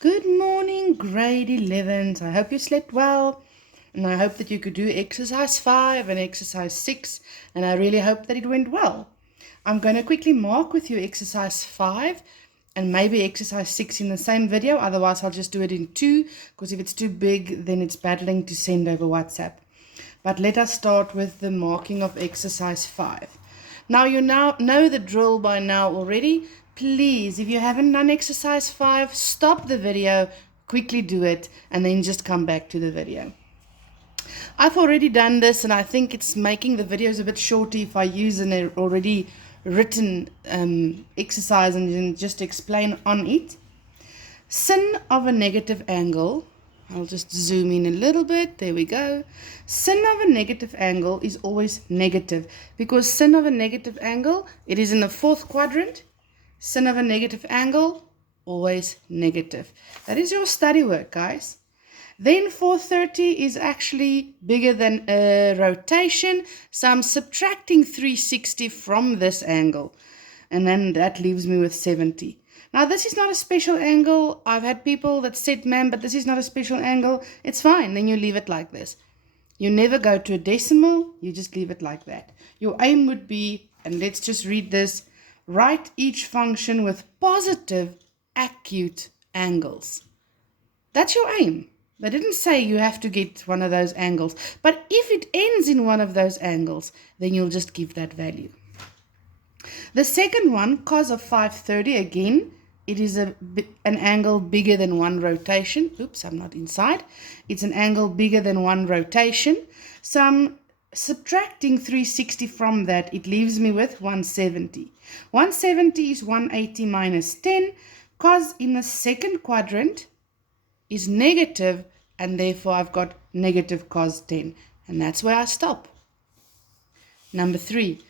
Good morning, grade 11s. I hope you slept well, and I hope that you could do exercise 5 and exercise 6, and I really hope that it went well. I'm going to quickly mark with you exercise 5 and maybe exercise 6 in the same video, otherwise I'll just do it in 2, because if it's too big, then it's battling to send over WhatsApp. But let us start with the marking of exercise 5. Now you now know the drill by now already. Please, if you haven't done exercise 5, stop the video, quickly do it, and then just come back to the video. I've already done this, and I think it's making the videos a bit shorter if I use an already written exercise and then just explain on it. Sin of a negative angle, I'll just zoom in a little bit, there we go. Sin of a negative angle is always negative, because sin of a negative angle, it is in the fourth quadrant. Sin of a negative angle, always negative. That is your study work, guys. Then 430 is actually bigger than a rotation, so I'm subtracting 360 from this angle, and then that leaves me with 70. Now this is not a special angle. I've had people that said, ma'am, but this is not a special angle. It's fine, then you leave it like this. You never go to a decimal, you just leave it like that. Your aim would be, and let's just read this, write each function with positive acute angles. That's your aim. They didn't say you have to get one of those angles, but if it ends in one of those angles, then you'll just give that value. The second one, cos of 530, again, it is an angle bigger than one rotation. Oops, I'm not inside. It's an angle bigger than one rotation. So I'm subtracting 360 from that. It leaves me with 170. 170 is 180 minus 10. Cos in the second quadrant is negative, and therefore I've got negative cos 10. And that's where I stop. Number 3.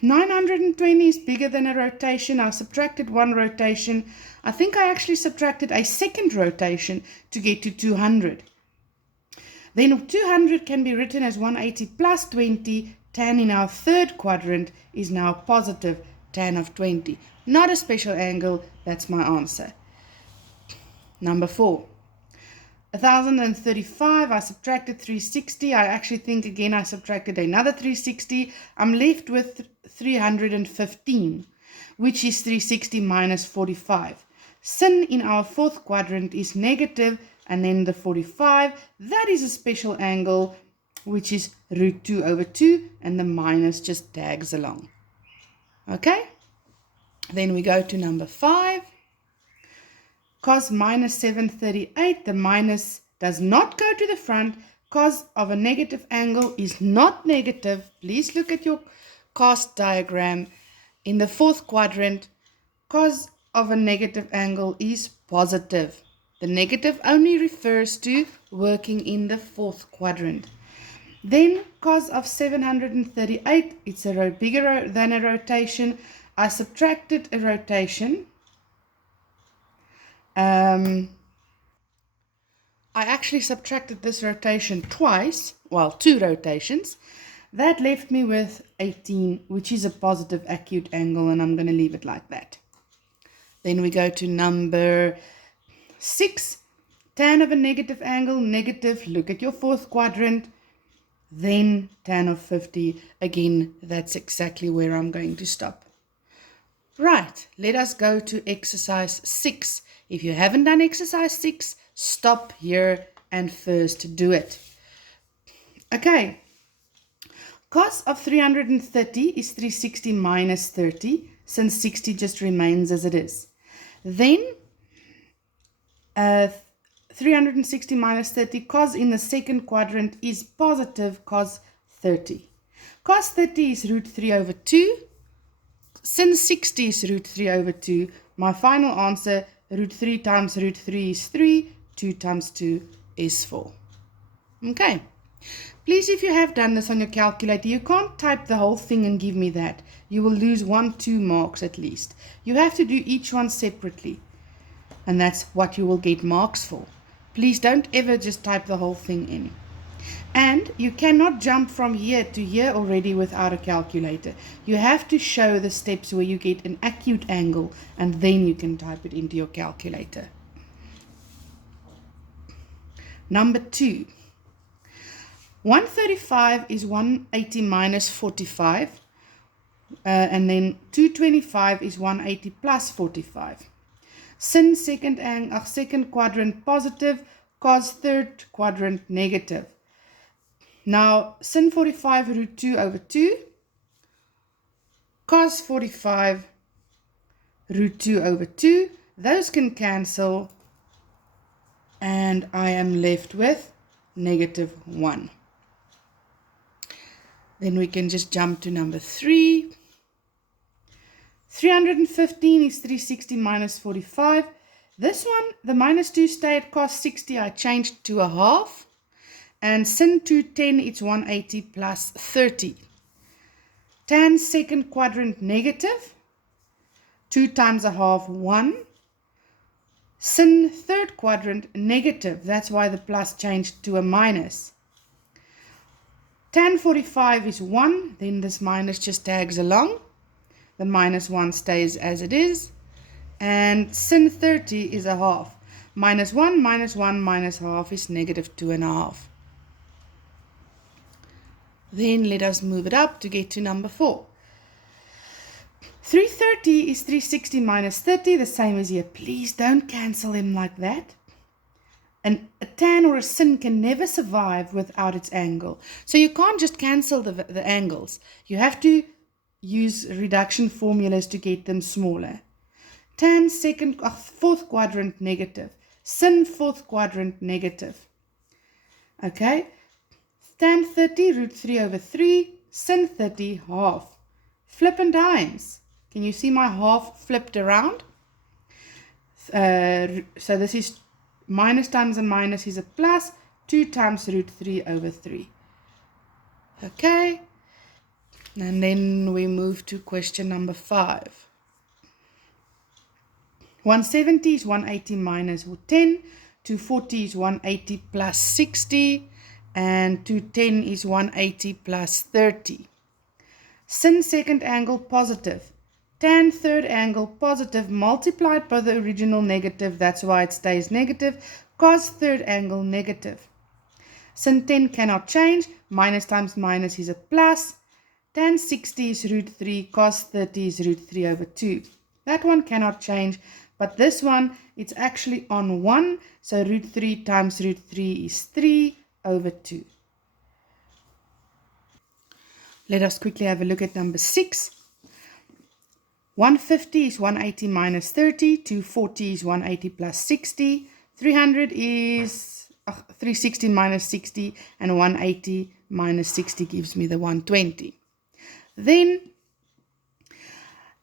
920 is bigger than a rotation. I subtracted one rotation. I think I actually subtracted a second rotation to get to 200. Then 200 can be written as 180 plus 20. Tan in our third quadrant is now positive tan of 20. Not a special angle. That's my answer. Number 4. 1035, I subtracted 360. I actually think again I subtracted another 360. I'm left with 315, which is 360 minus 45. Sin in our fourth quadrant is negative, and then the 45, that is a special angle, which is root 2 over 2, and the minus just tags along. Okay? Then we go to number 5. Cos minus 738, the minus does not go to the front. Cos of a negative angle is not negative. Please look at your cast diagram. In the fourth quadrant, cos of a negative angle is positive. The negative only refers to working in the fourth quadrant. Then cos of 738, it's bigger than a rotation. I subtracted a rotation. I actually subtracted this rotation twice, well, 2 rotations. That left me with 18, which is a positive acute angle, and I'm going to leave it like that. Then we go to number 6. Tan of a negative angle, negative. Look at your fourth quadrant. Then tan of 50. Again, that's exactly where I'm going to stop. Right, let us go to exercise 6. If you haven't done exercise 6, stop here and first do it. Okay, cos of 330 is 360 minus 30, since 60 just remains as it is. Then 360 minus 30, cos in the second quadrant is positive cos 30. Cos 30 is root 3 over 2. Since 60 is root 3 over 2, my final answer, root 3 times root 3 is 3, 2 times 2 is 4. Okay. Please, if you have done this on your calculator, you can't type the whole thing and give me that. You will lose 1-2 marks at least. You have to do each one separately. And that's what you will get marks for. Please don't ever just type the whole thing in. And you cannot jump from here to here already without a calculator. You have to show the steps where you get an acute angle, and then you can type it into your calculator. Number 2. 135 is 180 minus 45. And then 225 is 180 plus 45. Sin second quadrant positive, cos third quadrant negative. Now, sin 45 root 2 over 2, cos 45 root 2 over 2. Those can cancel, and I am left with negative 1. Then we can just jump to number 3. 315 is 360 minus 45. This one, the minus 2 stayed cos 60. I changed to a half. And sin 210, it's 180 plus 30. Tan second quadrant negative. 2 times a half, 1. Sin third quadrant negative. That's why the plus changed to a minus. Tan 45 is 1. Then this minus just tags along. The minus 1 stays as it is. And sin 30 is a half. Minus 1 minus half is negative 2.5. Then let us move it up to get to number 4. 330 is 360 minus 30, the same as here. Please don't cancel them like that. And a tan or a sin can never survive without its angle. So you can't just cancel the angles. You have to use reduction formulas to get them smaller. Tan fourth quadrant negative. Sin fourth quadrant negative. Okay. Tan 30 root 3 over 3. Sin 30 half. Flip and dimes. Can you see my half flipped around? So this is minus times a minus is a plus. 2 times root 3 over 3. Okay. And then we move to question number 5. 170 is 180 minus 10. 240 is 180 plus 60. And 210 is 180 plus 30. Sin second angle positive. Tan third angle positive multiplied by the original negative. That's why it stays negative. Cos third angle negative. Sin 10 cannot change. Minus times minus is a plus. Tan 60 is root 3. Cos 30 is root 3 over 2. That one cannot change. But this one, it's actually on 1. So root 3 times root 3 is 3 over 2. Let us quickly have a look at number 6. 150 is 180 minus 30. 240 is 180 plus 60. 300 is 360 minus 60. And 180 minus 60 gives me the 120. Then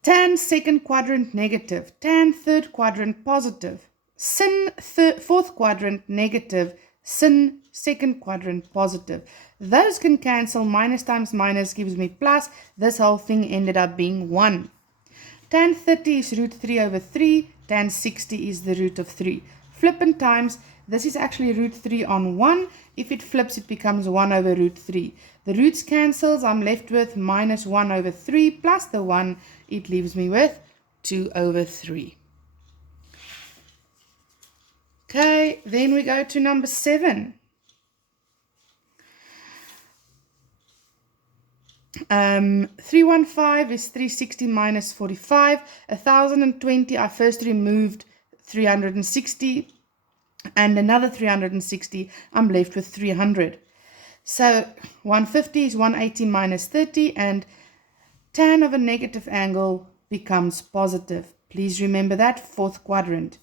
tan second quadrant negative. Tan third quadrant positive. Sin fourth quadrant negative. Sin second quadrant positive. Those can cancel. Minus times minus gives me plus. This whole thing ended up being 1. Tan 30 is root 3 over 3. Tan 60 is the root of 3. Flip and times. This is actually root 3 on 1. If it flips, it becomes 1 over root 3. The roots cancels. I'm left with minus 1 over 3 plus the 1. It leaves me with 2 over 3. Okay, then we go to number 7. 315 is 360 minus 45. 1020, I first removed 360 and another 360. I'm left with 300. So 150 is 180 minus 30, and tan of a negative angle becomes positive. Please remember that, fourth quadrant.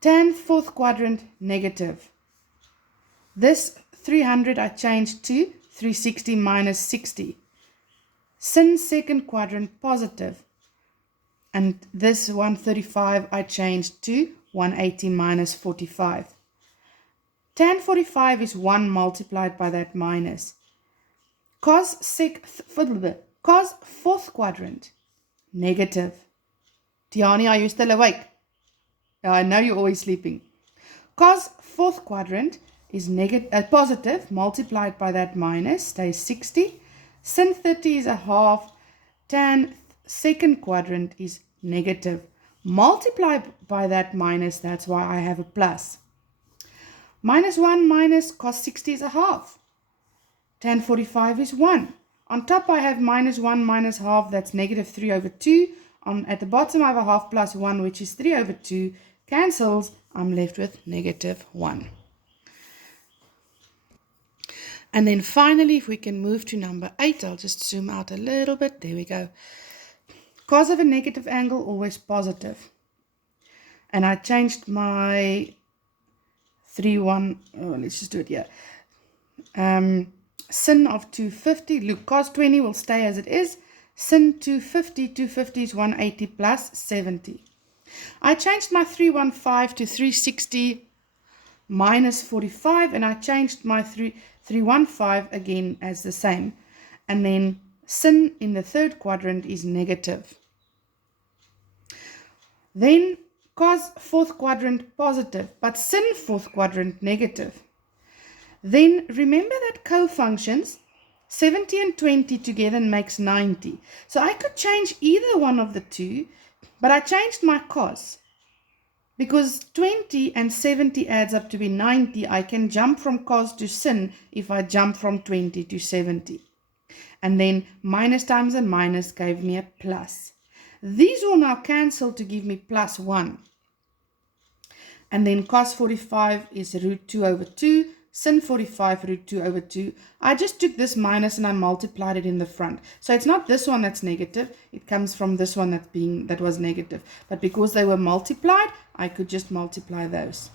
Tan fourth quadrant negative. This 300 I changed to 360 minus 60. Sin second quadrant positive. And this 135 I changed to 180 minus 45. Tan 45 is 1 multiplied by that minus. Cos fourth quadrant negative. Tiani, are you still awake? I know you're always sleeping. Cos fourth quadrant is positive, multiplied by that minus, stays 60. Sin 30 is a half. Tan second quadrant is negative. Multiply by that minus, that's why I have a plus. Minus 1 minus cos 60 is a half. Tan 45 is 1. On top I have minus 1 minus half, that's negative 3 over 2. At the bottom I have a half plus 1, which is 3 over 2. Cancels, I'm left with negative 1. And then finally, if we can move to number 8, I'll just zoom out a little bit. There we go. Cos of a negative angle, always positive. And I changed my 3-1, let's just do it here. Sin of 250, look, cos 20 will stay as it is. Sin 250 is 180 plus 70. I changed my 315 to 360 minus 45, and I changed my 315 again as the same. And then sin in the third quadrant is negative. Then cos fourth quadrant positive, but sin fourth quadrant negative. Then remember that cofunctions, 70 and 20 together makes 90. So I could change either one of the two, but I changed my cos. Because 20 and 70 adds up to be 90, I can jump from cos to sin if I jump from 20 to 70. And then minus times a minus gave me a plus. These will now cancel to give me plus 1. And then cos 45 is root 2 over 2. Sin 45 root 2 over 2. I just took this minus and I multiplied it in the front. So it's not this one that's negative. It comes from this one that was negative. But because they were multiplied, I could just multiply those.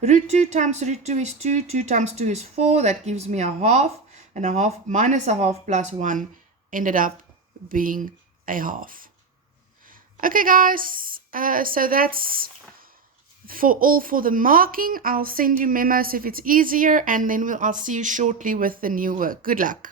Root 2 times root 2 is 2. 2 times 2 is 4. That gives me a half. And a half minus a half plus 1 ended up being a half. Okay, guys. So that's for the marking. I'll send you memos if it's easier, and then I'll see you shortly with the new work. Good luck.